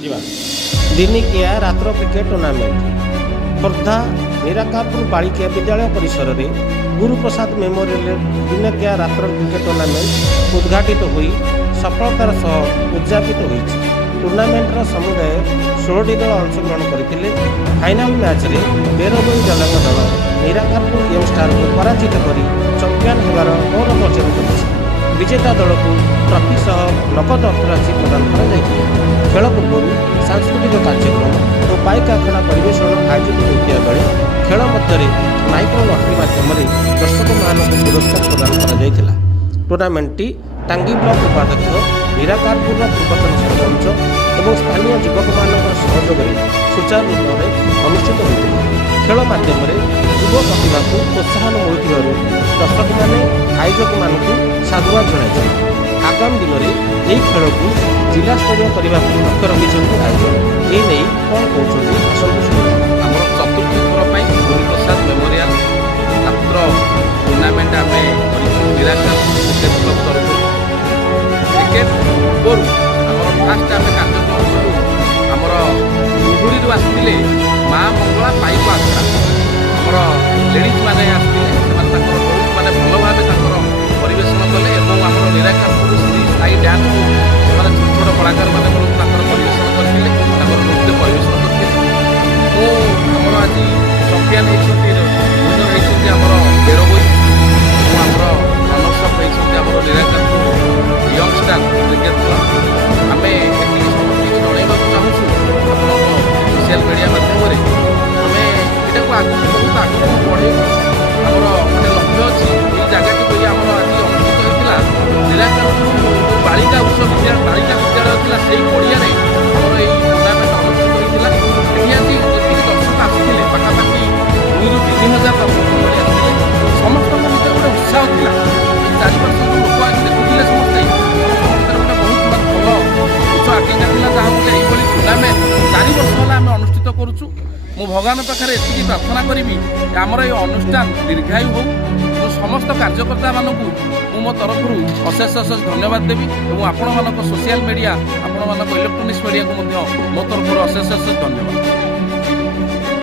दिनिकिया रात्र cricket tournament Khordha Nirakarpur Balika Vidyalaya परिसर में गुरुप्रसाद मेमोरियल दिनिकिया रात्र क्रिकेट टूर्नामेंट उद्घाटित हो सफलतार सह उद्यापित हो टूर्नामेंटर समुदाय 16 दल अंशग्रहण करते फाइनाल मैच रे बेरबई जलंग दल निराकारपुर यंग स्टार को पराजित कर चैंपियन होगार गौरव अर्जन कर विजेता दल को ट्रफी सह नगद अर्थराशि प्रदान कर खेल पूर्व सांस्कृतिक कार्यक्रम और बाइक आखड़ा परिवेशन आयोजित होता बेले खेल मध्य माइक्रो लटरी माध्यम दर्शक मान पुरस्कार प्रदान कर टूर्नामेंट टांगी ब्लॉक उपाध्यक्ष निराकारपुर पूर्वतन सरपंच और स्थानीय युवक मान सहयोग सुचारू रूप में अनुष्ठित होता खेल माध्यम युव प्रतिभा को प्रोत्साहन मिलू दर्शक मैंने आयोजक मानक साधुवाद जन आगामी दिन में यही खेल को जिला स्तरीय करने को लक्ष्य रखिंट आयोजक ये नहीं कौन कहते आम चतुर्थ थर गुरुप्रसाद मेमोरियल छात्र टूर्नामेंट आम क्रिकेट क्लब तरफ क्रिकेट पूर्व आम फास्ट आम कार्यक्रम कलु आमर डुगुड़ी आसते माँ मंगला पाइप आसला आमर लेडीज मैंने आसते बहुत माने भल भाव परिवेशन कले और आम निराकारपुर श्री साई डांस को छोट छोट कलाकार मैंने परिवेशन करते नृत्य परिवेशन करते आमर आज चैंपियन होती आमर बेरबई आमर रनर्स अप होती Nirakarpur young star cricket club आम ये समस्त जनवाक चाहूँ सोशल मीडिया माध्यम आम यहाँ बहुत आगे बढ़े आमर गोटे लक्ष्य अच्छी ये जगह को आम आज अनुष्ठित होता निराकारपुर बालिका उच्च विद्यालय बालिका विद्यालय था से पड़िया आमर ये टूर्णामेंट अनुष्ठित होता ये आज जी दर्शक आसते पाखापाखि 2,000 ରୁ 3,000 दर्शक आसते समस्त भर गोटे उत्साह था 4-5 लोक आज देखुले समस्ते गोटे बहुत भल उच्च आकांक्षा था जहाँ ये टूर्णामेंट 4 वर्ष है आम अनुष्ठित करुचु मु भगवान पाखे एति प्रार्थना करी आमर ये अनुष्ठान दीर्घायु हो समस्त कार्यकर्ता मानक मो तरफ अशेष अशेष धन्यवाद देवी और आपण मानक सोशल मीडिया आपण मानक इलेक्ट्रोनिक्स मीडिया को मो तरफ अशेष अशेष धन्यवाद।